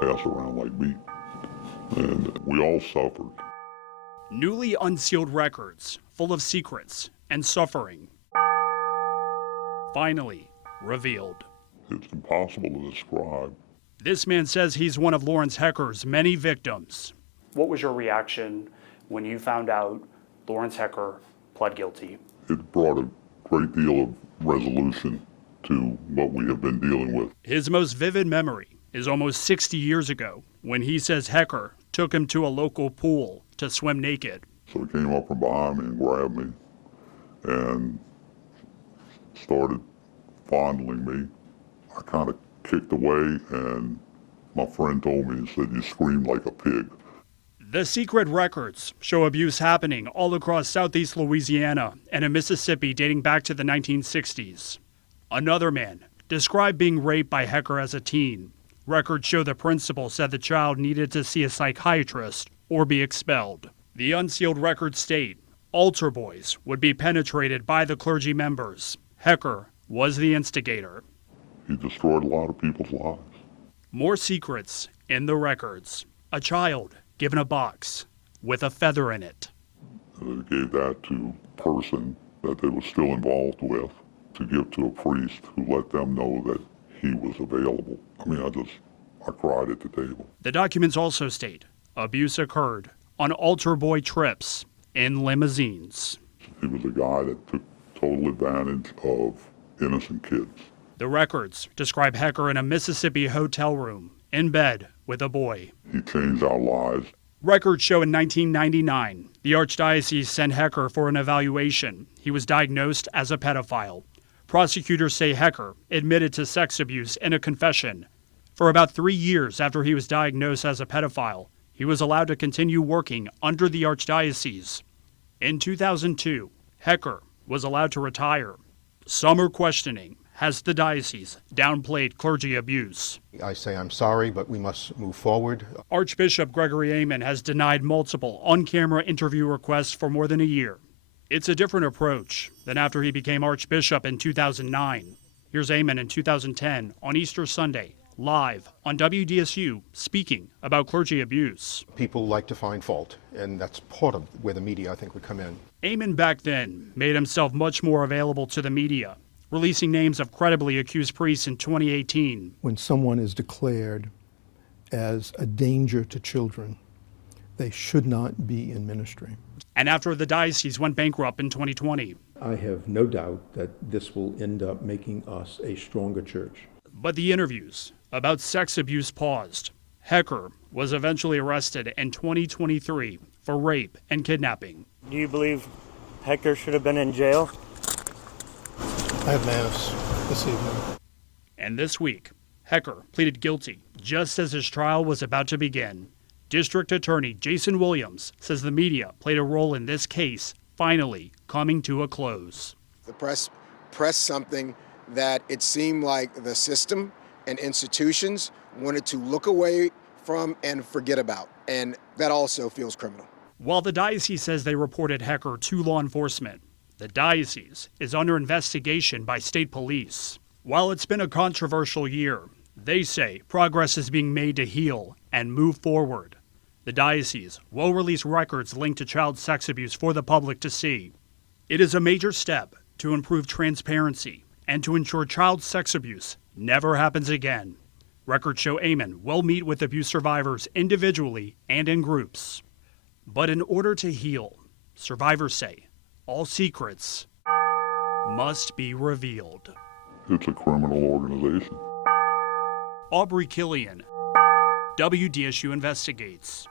pass around like meat. And we all suffered. Newly unsealed records full of secrets and suffering. Finally revealed. It's impossible to describe. This man says he's one of Lawrence Hecker's many victims. What was your reaction when you found out Lawrence Hecker pled guilty? It brought a great deal of resolution to what we have been dealing with. His most vivid memory is almost 60 years ago when he says Hecker took him to a local pool to swim naked. So he came up from behind me and grabbed me and started fondling me. I kind of kicked away, and my friend told me, he said, "You screamed like a pig." The secret records show abuse happening all across southeast Louisiana and in Mississippi dating back to the 1960s. Another man described being raped by Hecker as a teen. Records show the principal said the child needed to see a psychiatrist or be expelled. The unsealed records state altar boys would be penetrated by the clergy members. Hecker was the instigator. He destroyed a lot of people's lives. More secrets in the records. A child given a box with a feather in it. They gave that to a person that they were still involved with to give to a priest who let them know that he was available. I mean, I cried at the table. The documents also state abuse occurred on altar boy trips in limousines. He was a guy that took total advantage of innocent kids. The records describe Hecker in a Mississippi hotel room, in bed with a boy. He changed our lives. Records show in 1999, the Archdiocese sent Hecker for an evaluation. He was diagnosed as a pedophile. Prosecutors say Hecker admitted to sex abuse in a confession. For about 3 years after he was diagnosed as a pedophile, he was allowed to continue working under the Archdiocese. In 2002, Hecker was allowed to retire. Some are questioning, has the diocese downplayed clergy abuse? I say I'm sorry, but we must move forward. Archbishop Gregory Amen has denied multiple on-camera interview requests for more than a year. It's a different approach than after he became Archbishop in 2009. Here's Amen in 2010 on Easter Sunday, live on WDSU, speaking about clergy abuse. People like to find fault, and that's part of where the media, I think, would come in. Amen back then made himself much more available to the media, releasing names of credibly accused priests in 2018. When someone is declared as a danger to children, they should not be in ministry. And after the diocese went bankrupt in 2020. I have no doubt that this will end up making us a stronger church. But the interviews about sex abuse paused. Hecker was eventually arrested in 2023 for rape and kidnapping. Do you believe Hecker should have been in jail? I have Mass this evening. And this week, Hecker pleaded guilty just as his trial was about to begin. District Attorney Jason Williams says the media played a role in this case finally coming to a close. The press pressed something that it seemed like the system and institutions wanted to look away from and forget about, and that also feels criminal. While the diocese says they reported Hecker to law enforcement, the diocese is under investigation by state police. While it's been a controversial year, they say progress is being made to heal and move forward. The diocese will release records linked to child sex abuse for the public to see. It is a major step to improve transparency and to ensure child sex abuse never happens again. Records show Amen will meet with abuse survivors individually and in groups. But in order to heal, survivors say all secrets must be revealed. It's a criminal organization. Aubrey Killian, WDSU Investigates.